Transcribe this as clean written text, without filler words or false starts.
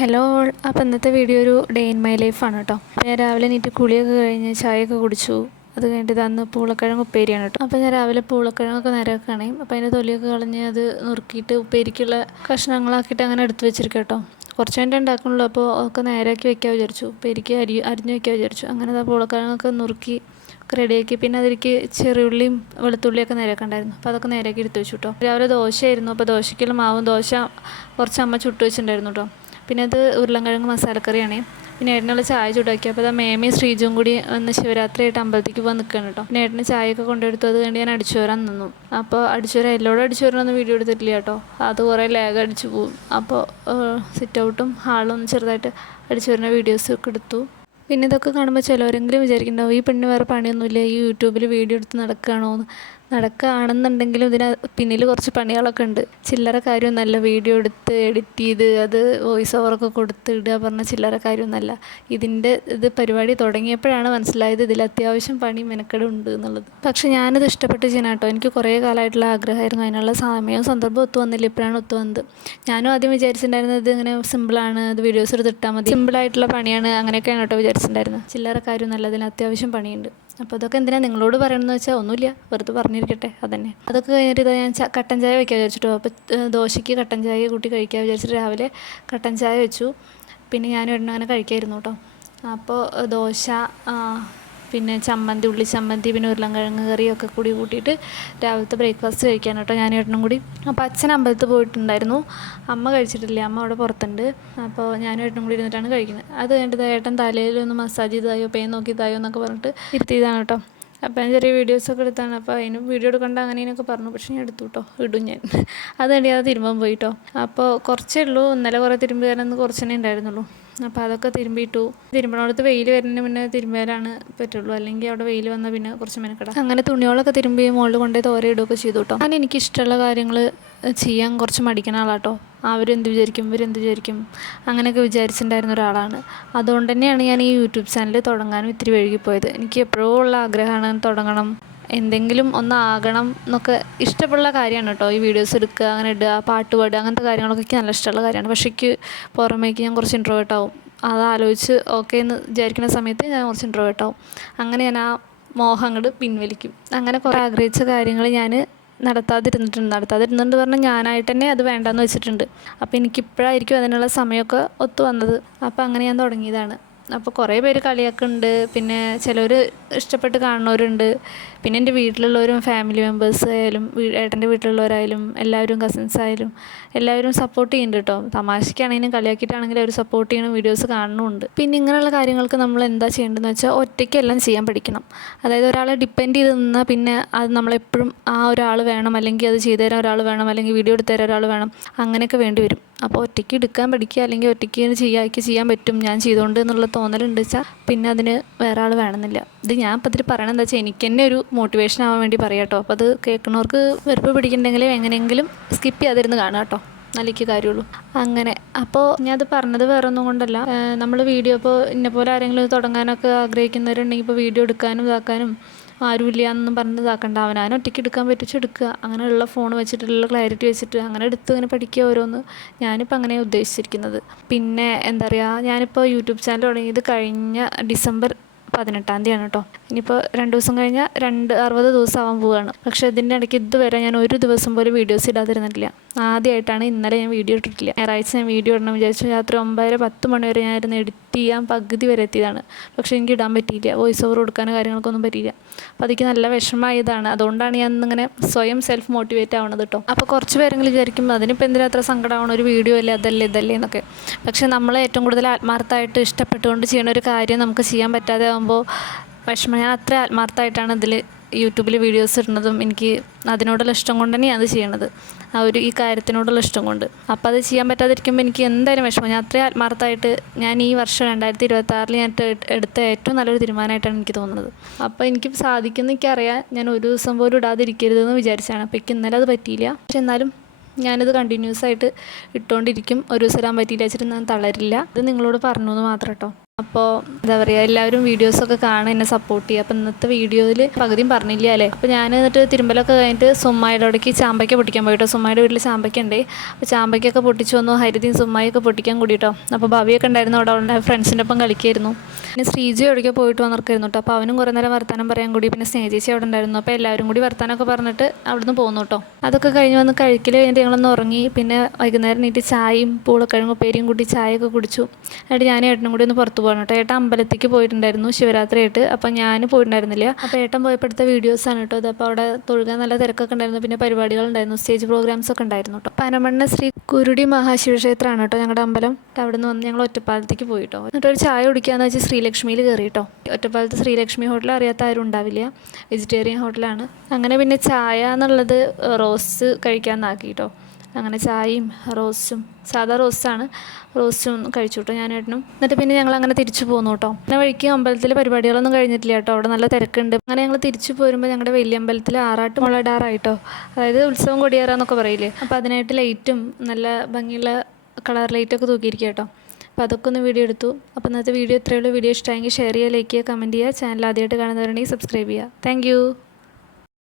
Hello all. അപ്പോൾ ഇന്നത്തെ video ഒരു ഡേ ഇൻ മൈ ലൈഫാണ് കേട്ടോ. ഞാൻ രാവിലെ എണീറ്റ് കുളിയൊക്കെ കഴിഞ്ഞ് ചായയൊക്കെ കുടിച്ചു. അത് കഴിഞ്ഞിട്ട് അന്ന് പൂളക്കിഴങ്ങ് ഉപ്പേരിയാണ് കേട്ടോ. അപ്പോൾ ഞാൻ രാവിലെ പൂളക്കിഴങ്ങൊക്കെ നേരെയാക്കുകയാണ്. അപ്പോൾ അതിൻ്റെ തൊലിയൊക്കെ കളഞ്ഞ് അത് നുറുക്കിയിട്ട് ഉപ്പേരിക്കുള്ള കഷ്ണങ്ങളാക്കിയിട്ട് അങ്ങനെ എടുത്ത് വെച്ചിരിക്കുക കേട്ടോ. കുറച്ച് വേണ്ടി ഉണ്ടാക്കുന്നുള്ളൂ. അപ്പോൾ ഒക്കെ നേരെയാക്കി വെക്കാൻ വിചാരിച്ചു. ഉപ്പേരിക്ക് അരിഞ്ഞ് വെക്കാൻ വിചാരിച്ചു. അങ്ങനെ ആ പൂളക്കിഴങ്ങൊക്കെ നുറുക്കി റെഡിയാക്കി. പിന്നെ അതിലേക്ക് ചെറിയുള്ളിയും വെളുത്തുള്ളിയൊക്കെ നേരെയൊക്കെ ഉണ്ടായിരുന്നു. അപ്പോൾ അതൊക്കെ നേരെയാക്കി എടുത്ത് വെച്ചു കേട്ടോ. രാവിലെ ദോശയായിരുന്നു. അപ്പോൾ ദോശയ്ക്കുള്ള മാവും ദോശ കുറച്ച് അമ്മ ചുട്ട് വെച്ചിട്ടുണ്ടായിരുന്നു കേട്ടോ. പിന്നെ അത് ഉരുളൻകിഴങ്ങ് മസാലക്കറിയാണ്. പിന്നെ ഏട്ടനുള്ള ചായ ചൂടാക്കി. അപ്പോൾ അത് മേമയും ശ്രീജും കൂടി ഒന്ന് ശിവരാത്രി ആയിട്ട് അമ്പലത്തേക്ക് പോകാൻ നിൽക്കുകയാണ് കേട്ടോ. പിന്നെ ഏട്ടന് ചായയൊക്കെ കൊണ്ടുവരുത്തു. അത് കഴിഞ്ഞ് ഞാൻ അടിച്ചു വരാൻ നിന്നു. അപ്പോൾ എല്ലാവരും അടിച്ചു വരാനൊന്നും വീഡിയോ എടുത്തിട്ടില്ല കേട്ടോ. അത് കുറേ ലാഗ് അടിച്ചു പോകും. അപ്പോൾ സിറ്റ് ഔട്ടും ഹാളും ചെറുതായിട്ട് അടിച്ചു വരുന്ന വീഡിയോസൊക്കെ എടുത്തു. പിന്നെ ഇതൊക്കെ കാണുമ്പോൾ ചിലവരെങ്കിലും വിചാരിക്കുന്നുണ്ടാവും, ഈ പെണ്ണ് വേറെ പണിയൊന്നുമില്ല, ഈ യൂട്യൂബിൽ വീഡിയോ എടുത്ത് നടക്കുകയാണോ എന്ന്. നടക്കുകയാണെന്നുണ്ടെങ്കിലും ഇതിന് പിന്നിൽ കുറച്ച് പണികളൊക്കെ ഉണ്ട്. ചില്ലറ കാര്യമൊന്നുമല്ല വീഡിയോ എടുത്ത് എഡിറ്റ് ചെയ്ത് അത് വോയിസ് ഓവറൊക്കെ കൊടുത്ത് ഇടുക പറഞ്ഞ ചില്ലറ കാര്യമൊന്നുമല്ല. ഇത് പരിപാടി തുടങ്ങിയപ്പോഴാണ് മനസ്സിലായത് ഇതിൽ അത്യാവശ്യം പണി മെനക്കെടും ഉണ്ട് എന്നുള്ളത്. പക്ഷെ ഞാനിത് ഇഷ്ടപ്പെട്ട് ചെയ്യണം കേട്ടോ. എനിക്ക് കുറേ കാലമായിട്ടുള്ള ആഗ്രഹമായിരുന്നു. അതിനുള്ള സമയവും സന്ദർഭവും ഒത്തു വന്നില്ല. ഇപ്പോഴാണ് ഒത്തു വന്നത്. ഞാനും ആദ്യം വിചാരിച്ചിട്ടുണ്ടായിരുന്നത് ഇത് ഇങ്ങനെ സിമ്പിളാണ്, അത് വീഡിയോസ് എടുത്തിട്ടാൽ മതി, സിമ്പിളായിട്ടുള്ള പണിയാണ്, അങ്ങനെയൊക്കെയാണ് കേട്ടോ വിചാരിച്ചിട്ടുണ്ടായിരുന്നത്. ചില്ലറ കാര്യമൊന്നുമല്ല, അതിന് അത്യാവശ്യം പണിയുണ്ട്. അപ്പോൾ അതൊക്കെ എന്തിനാണ് നിങ്ങളോട് പറയണമെന്ന് വെച്ചാൽ ഒന്നുമില്ല, വെറുതെ പറഞ്ഞിരിക്കട്ടെ അതന്നെ. അതൊക്കെ കഴിഞ്ഞിട്ട് ഇതാ ഞാൻ കട്ടൻ ചായ വയ്ക്കാൻ വിചാരിച്ചിട്ടോ. അപ്പോൾ ദോശയ്ക്ക് കട്ടൻ ചായ കൂട്ടി കഴിക്കാൻ വിചാരിച്ചിട്ട് രാവിലെ കട്ടൻ ചായ വെച്ചു. പിന്നെ ഞാനും എണ്ണ അങ്ങനെ കഴിക്കായിരുന്നു കേട്ടോ. അപ്പോൾ ദോശ, പിന്നെ ചമ്മന്തി, ഉള്ളി ചമ്മന്തി, പിന്നെ ഉരുളൻകിഴങ്ങ് കറിയൊക്കെ കൂടി കൂട്ടിയിട്ട് രാവിലത്തെ ബ്രേക്ക്ഫാസ്റ്റ് കഴിക്കാൻ കേട്ടോ ഞാനും ഏട്ടനും കൂടി. അപ്പോൾ അച്ഛൻ അമ്പലത്തിൽ പോയിട്ടുണ്ടായിരുന്നു, അമ്മ കഴിച്ചിട്ടില്ല, അമ്മ അവിടെ പുറത്തുണ്ട്. അപ്പോൾ ഞാനും ഏട്ടനും കൂടി ഇരുന്നിട്ടാണ് കഴിക്കുന്നത്. അത് കഴിഞ്ഞിട്ട് ഏട്ടൻ തലയിലൊന്ന് മസാജ് ചെയ്തായോ പെയിൻ നോക്കിയതായോ എന്നൊക്കെ പറഞ്ഞിട്ട് ഇരുത്തിയതാണ് കേട്ടോ. അപ്പോൾ ഞാൻ ചെറിയ വീഡിയോസൊക്കെ എടുത്താണ്. അപ്പോൾ അതിനും വീഡിയോ എടുക്കണ്ട അങ്ങനെയൊക്കെ പറഞ്ഞു. പക്ഷേ ഞാൻ എടുത്തു കേട്ടോ, ഇടും ഞാൻ. അത് കഴിഞ്ഞാൽ തിരുമ്പാൻ പോയിട്ടോ. അപ്പോൾ കുറച്ചേ ഉള്ളൂ, ഇന്നലെ കുറേ തിരുമ്പി തരാമെന്ന് കുറച്ച് തന്നെ ഉണ്ടായിരുന്നുള്ളൂ. അപ്പോൾ അതൊക്കെ തിരുമ്പിയിട്ടു. തിരുമ്പണോടത്ത് വെയിൽ വരുന്നതിന് മുന്നേ തിരുമ്പാലാണ് പറ്റുള്ളൂ, അല്ലെങ്കിൽ അവിടെ വെയിൽ വന്നാൽ പിന്നെ കുറച്ച് മെനക്കെടാം. അങ്ങനെ തുണികളൊക്കെ തിരുമ്പി മുകളിൽ കൊണ്ടുപോയി തോരയിടുകയൊക്കെ ചെയ്തു കേട്ടോ. ഞാൻ എനിക്കിഷ്ടമുള്ള കാര്യങ്ങൾ ചെയ്യാൻ കുറച്ച് മടിക്കുന്ന ആളാട്ടോ. അവരെന്ത് വിചാരിക്കും, ഇവരെന്ത് വിചാരിക്കും, അങ്ങനെയൊക്കെ വിചാരിച്ചിട്ടുണ്ടായിരുന്ന ഒരാളാണ്. അതുകൊണ്ട് തന്നെയാണ് ഞാൻ ഈ യൂട്യൂബ് ചാനൽ തുടങ്ങാനും ഇത്തിരി വൈകിപ്പോയത്. എനിക്ക് എപ്പോഴോ ഉള്ള ആഗ്രഹമാണ് തുടങ്ങണം, എന്തെങ്കിലും ഒന്നാകണം എന്നൊക്കെ ഇഷ്ടമുള്ള കാര്യമാണ് കേട്ടോ. ഈ വീഡിയോസ് എടുക്കുക, അങ്ങനെ ഇടുക, പാട്ട് പാടുക, അങ്ങനത്തെ കാര്യങ്ങളൊക്കെ എനിക്ക് നല്ല ഇഷ്ടമുള്ള കാര്യമാണ്. പക്ഷേ എനിക്ക് പുറമേക്ക് ഞാൻ കുറച്ച് ഇൻട്രോവേർട്ട് ആവും. അതാലോചിച്ച് ഓക്കെ എന്ന് വിചാരിക്കുന്ന സമയത്ത് ഞാൻ കുറച്ച് ഇൻട്രോവേർട്ട് ആവും. അങ്ങനെ ഞാൻ ആ മോഹം അങ്ങോട്ട് പിൻവലിക്കും. അങ്ങനെ കുറേ ആഗ്രഹിച്ച കാര്യങ്ങൾ ഞാൻ നടത്താതിരുന്നുണ്ട് പറഞ്ഞാൽ ഞാനായിട്ട് തന്നെ അത് വേണ്ടാന്ന് വെച്ചിട്ടുണ്ട്. അപ്പോൾ എനിക്കിപ്പോഴായിരിക്കും അതിനുള്ള സമയമൊക്കെ ഒത്തു വന്നത്. അപ്പോൾ അങ്ങനെ ഞാൻ തുടങ്ങിയതാണ്. അപ്പോൾ കുറേ പേര് കളിയാക്കുന്നുണ്ട്, പിന്നെ ചിലർ ഇഷ്ടപ്പെട്ട് കാണുന്നവരുണ്ട്. പിന്നെ എൻ്റെ വീട്ടിലുള്ളവരും ഫാമിലി മെമ്പേഴ്സ് ആയാലും ഏട്ടൻ്റെ വീട്ടിലുള്ളവരായാലും എല്ലാവരും കസിൻസ് ആയാലും എല്ലാവരും സപ്പോർട്ട് ചെയ്യുന്നുണ്ട് കേട്ടോ. തമാശയ്ക്കാണെങ്കിലും കളിയാക്കിയിട്ടാണെങ്കിലും അവർ സപ്പോർട്ട് ചെയ്യണം, വീഡിയോസ് കാണുന്നുമുണ്ട്. പിന്നെ ഇങ്ങനെയുള്ള കാര്യങ്ങൾക്ക് നമ്മൾ എന്താ ചെയ്യേണ്ടതെന്ന് വെച്ചാൽ ഒറ്റയ്ക്കെല്ലാം ചെയ്യാൻ പഠിക്കണം. അതായത് ഒരാളെ ഡിപ്പെൻഡ് ചെയ്ത് നിന്നാൽ പിന്നെ അത് നമ്മളെപ്പോഴും ആ ഒരാൾ വേണം, അല്ലെങ്കിൽ അത് ചെയ്തു തരാൻ ഒരാൾ വേണം, അല്ലെങ്കിൽ വീഡിയോ എടുത്തു തരാൻ ഒരാൾ വേണം, അങ്ങനെയൊക്കെ വേണ്ടി വരും. അപ്പോൾ ഒറ്റയ്ക്ക് എടുക്കാൻ പഠിക്കുക, അല്ലെങ്കിൽ ഒറ്റയ്ക്ക് ചെയ്യാൻ പറ്റും ഞാൻ ചെയ്തുകൊണ്ട് എന്നുള്ള തോന്നലുണ്ട് വെച്ചാൽ പിന്നെ അതിന് വേറെ ആൾ വേണമെന്നില്ല. ഇത് ഞാൻ ഇപ്പോൾ ഇതിൽ പറയണത് എന്താ വെച്ചാൽ എനിക്ക് തന്നെ ഒരു മോട്ടിവേഷൻ ആവാൻ വേണ്ടി പറയാം കേട്ടോ. അപ്പോൾ അത് കേൾക്കുന്നവർക്ക് വെറുപ്പ് പിടിക്കുന്നുണ്ടെങ്കിലും എങ്ങനെയെങ്കിലും സ്കിപ്പ് ചെയ്യാതിരുന്ന് കാണുക കേട്ടോ, നല്ലയ്ക്ക് കാര്യമുള്ളൂ. അങ്ങനെ അപ്പോൾ ഞാനത് പറഞ്ഞത് വേറെ ഒന്നും കൊണ്ടല്ല. നമ്മൾ വീഡിയോ ഇപ്പോൾ ഇന്നപോലെ ആരെങ്കിലും തുടങ്ങാനൊക്കെ ആഗ്രഹിക്കുന്നവരുണ്ടെങ്കിൽ ഇപ്പോൾ വീഡിയോ എടുക്കാനും ഇതാക്കാനും ആരുമില്ല എന്നൊന്നും പറഞ്ഞ് ഇതാക്കണ്ട. അവനാനും ഒറ്റയ്ക്ക് എടുക്കാൻ പറ്റിച്ചെടുക്കുക. അങ്ങനെയുള്ള ഫോൺ വെച്ചിട്ടുള്ള ക്ലാരിറ്റി വെച്ചിട്ട് അങ്ങനെ എടുത്ത് ഇങ്ങനെ പഠിക്കുക ഓരോന്ന്. ഞാനിപ്പോൾ അങ്ങനെ ഉദ്ദേശിച്ചിരിക്കുന്നത്. പിന്നെ എന്താ പറയുക, ഞാനിപ്പോൾ യൂട്യൂബ് ചാനൽ തുടങ്ങിയത് കഴിഞ്ഞ ഡിസംബർ 18-ാം തീയതിയാണ് കേട്ടോ. ഇനിയിപ്പോൾ 2 ദിവസം കഴിഞ്ഞാൽ 60 ദിവസം ആവാൻ പോവുകയാണ്. പക്ഷേ ഇതിൻ്റെ ഇടയ്ക്ക് ഇതുവരെ ഞാൻ ഒരു ദിവസം പോലും വീഡിയോസ് ഇടാതിരുന്നിട്ടില്ല. ആദ്യമായിട്ടാണ് ഇന്നലെ ഞാൻ വീഡിയോ ഇട്ടിട്ടില്ല. ഞായറാഴ്ച ഞാൻ വീഡിയോ ഇടണം വിചാരിച്ചു. രാത്രി 9-10 മണി വരെ ഞാനിരുന്ന് എഡിറ്റ് ചെയ്യാൻ പകുതി വരെ എത്തിയതാണ്. പക്ഷേ എനിക്ക് ഇടാൻ പറ്റിയില്ല, വോയിസ് ഓവർ കൊടുക്കാനോ കാര്യങ്ങൾക്കൊന്നും പറ്റിയില്ല. അപ്പോൾ അതിക്ക് നല്ല വിഷമമായതാണ്. അതുകൊണ്ടാണ് ഞാൻ ഇന്നിങ്ങനെ സ്വയം സെൽഫ് മോട്ടിവേറ്റ് ആവണത് കേട്ടോ. അപ്പോൾ കുറച്ച് പേരെങ്കിലും വിചാരിക്കും അതിനിപ്പോൾ എന്തിനാ അത്ര സങ്കടമാവണം, ഒരു വീഡിയോ അല്ലേ, ഇതല്ലേ എന്നൊക്കെ. പക്ഷേ നമ്മൾ ഏറ്റവും കൂടുതൽ ആത്മാർത്ഥമായിട്ട് ഇഷ്ടപ്പെട്ടുകൊണ്ട് ചെയ്യുന്ന ഒരു കാര്യം നമുക്ക് ചെയ്യാൻ പറ്റാതെ ആകുമ്പോൾ വിഷമം. ഞാൻ അത്ര ആത്മാർത്ഥമായിട്ടാണ് ഇതിൽ യൂട്യൂബിൽ വീഡിയോസ് ഇടുന്നതും എനിക്ക് അതിനോടുള്ള ഇഷ്ടം കൊണ്ട് തന്നെയാണ് അത് ചെയ്യണത്, ഈ കാര്യത്തിനോടുള്ള ഇഷ്ടം കൊണ്ട്. അപ്പോൾ അത് ചെയ്യാൻ പറ്റാതിരിക്കുമ്പോൾ എനിക്ക് എന്തായാലും വിഷമം. ഞാൻ അത്രയും ആത്മാർത്ഥമായിട്ട് ഞാൻ ഈ വർഷം 2026 ഞാൻ എടുത്ത ഏറ്റവും നല്ലൊരു തീരുമാനമായിട്ടാണ് എനിക്ക് തോന്നുന്നത്. അപ്പോൾ എനിക്ക് സാധിക്കുമെന്ന് എനിക്കറിയാം. ഞാൻ ഒരു ദിവസം പോലും ഇടാതിരിക്കരുതെന്ന് വിചാരിച്ചാണ്. അപ്പോൾ എനിക്ക് ഇന്നലെ അത് പറ്റിയില്ല. പക്ഷെ എന്നാലും ഞാനിത് കണ്ടിന്യൂസ് ആയിട്ട് ഇട്ടുകൊണ്ടിരിക്കും. ഒരു ദിവസം ഇടാൻ പറ്റിയില്ല വെച്ചിട്ട് ഞാൻ തളരില്ല. ഇത് നിങ്ങളോട് പറഞ്ഞു എന്ന് മാത്രം കേട്ടോ. അപ്പോൾ എന്താ പറയുക, എല്ലാവരും വീഡിയോസൊക്കെ കാണാൻ എന്നെ സപ്പോർട്ട് ചെയ്യുക. അപ്പോൾ ഇന്നത്തെ വീഡിയോയിൽ പകുതിയും പറഞ്ഞില്ല അല്ലേ. അപ്പോൾ ഞാൻ എന്നിട്ട് തിരുമ്പലൊക്കെ കഴിഞ്ഞിട്ട് സുമ്മായുടെ അവിടേക്ക് ചാമ്പയ്ക്ക പൊട്ടിക്കാൻ പോയിട്ടോ. സുമ്മായുടെ വീട്ടിൽ ചാമ്പയ്ക്ക ഉണ്ട്. അപ്പോൾ ചാമ്പയ്ക്കൊക്കെ പൊട്ടിച്ചു വന്നു. ഹരിതയും സുമ്മായൊക്കെ പൊട്ടിക്കാൻ കൂടിയിട്ടോ. അപ്പോൾ ഭവിയൊക്കെ ഉണ്ടായിരുന്നു അവിടെ, അവളുടെ ഫ്രണ്ട്സിൻ്റെ ഒപ്പം കളിക്കായിരുന്നു. പിന്നെ ശ്രീജി എവിടേക്കോ പോയിട്ട് വന്നിരിക്കായിരുന്നു കേട്ടോ. അപ്പോൾ അവനും കുറേ നേരം വർത്താനം പറയാൻ കൂടി. പിന്നെ സ്നേഹിച്ചേച്ചി അവിടെ ഉണ്ടായിരുന്നു. അപ്പോൾ എല്ലാവരും കൂടി വർത്താനമൊക്കെ പറഞ്ഞിട്ട് അവിടുന്ന് പോന്നു കേട്ടോ. അതൊക്കെ കഴിഞ്ഞ് വന്ന് കഴിക്കൽ കഴിഞ്ഞിട്ട് ഞങ്ങളൊന്ന് ഉറങ്ങി. പിന്നെ വൈകുന്നേരം നീട്ടി ചായയും പൂളക്കിഴങ്ങ് ഉപ്പേരിയും കൂട്ടി ചായയൊക്കെ കുടിച്ചു. എന്നിട്ട് ഞാനും ഏട്ടനും കൂടി ഒന്ന് പുറത്ത് പോകണം കേട്ടോ. ഏട്ടൻ അമ്പലത്തേക്ക് പോയിട്ടുണ്ടായിരുന്നു ശിവരാത്രി ആയിട്ട്. അപ്പോൾ ഞാൻ പോയിട്ടുണ്ടായിരുന്നില്ല. അപ്പോൾ ഏട്ടൻ പോയപ്പോൾ എടുത്ത വീഡിയോസാണ് കേട്ടോ ഇത്. അപ്പോൾ അവിടെ തൊഴുകാൻ നല്ല തിരക്കൊക്കെ ഉണ്ടായിരുന്നു. പിന്നെ പരിപാടികളുണ്ടായിരുന്നു, സ്റ്റേജ് പ്രോഗ്രാംസ് ഒക്കെ ഉണ്ടായിരുന്നു കേട്ടോ. പനമണ്ണ ശ്രീ കുരുടി മഹാശിവക്ഷേത്രമാണ് കേട്ടോ ഞങ്ങളുടെ അമ്പലം. അവിടെ നിന്ന് വന്ന് ഞങ്ങൾ ഒറ്റപ്പാലത്തേക്ക് പോയിട്ടോ. എന്നിട്ട് ഒരു ചായ കുടിക്കാമെന്ന് വെച്ചാൽ ശ്രീലക്ഷ്മിയിൽ കയറി കേട്ടോ. ഒറ്റപ്പാലത്ത് ശ്രീലക്ഷ്മി ഹോട്ടൽ അറിയാത്ത ആരും ഉണ്ടാവില്ല, വെജിറ്റേറിയൻ ഹോട്ടലാണ്. അങ്ങനെ പിന്നെ ചായ എന്നുള്ളത് റോസ്റ്റ് കഴിക്കാമെന്നാക്കി കേട്ടോ. അങ്ങനെ ചായയും റോസ്റ്റും, സാധാ റോസ്റ്റാണ്, റോസ്റ്റും കഴിച്ചു കേട്ടോ ഞാനേട്ടനും. എന്നിട്ട് പിന്നെ ഞങ്ങൾ അങ്ങനെ തിരിച്ചു പോന്നു കേട്ടോ. പിന്നെ വഴിക്ക് അമ്പലത്തിലെ പരിപാടികളൊന്നും കഴിഞ്ഞിട്ടില്ല കേട്ടോ, അവിടെ നല്ല തിരക്കുണ്ട്. അങ്ങനെ ഞങ്ങൾ തിരിച്ചു പോരുമ്പോൾ ഞങ്ങളുടെ വലിയ അമ്പലത്തിൽ ആറാട്ട് മുളയിടാറായിട്ടോ. അതായത് ഉത്സവം കൊടിയേറാന്നൊക്കെ പറയില്ലേ. അപ്പോൾ അതിനായിട്ട് ലൈറ്റും നല്ല ഭംഗിയുള്ള കളർ ലൈറ്റൊക്കെ തൂക്കിയിരിക്കുക കേട്ടോ. അപ്പോൾ അതൊക്കെ ഒന്ന് വീഡിയോ എടുത്തു. അപ്പോൾ ഇന്നത്തെ വീഡിയോ ഇത്രയേ ഉള്ളൂ. വീഡിയോ ഇഷ്ടമായെങ്കിൽ ഷെയർ ചെയ്യുക, ലൈക്ക് ചെയ്യുക, കമൻറ്റ് ചെയ്യുക. ചാനൽ ആദ്യമായിട്ട് കാണുന്നവരുണ്ടെങ്കിൽ സബ്സ്ക്രൈബ് ചെയ്യുക. താങ്ക്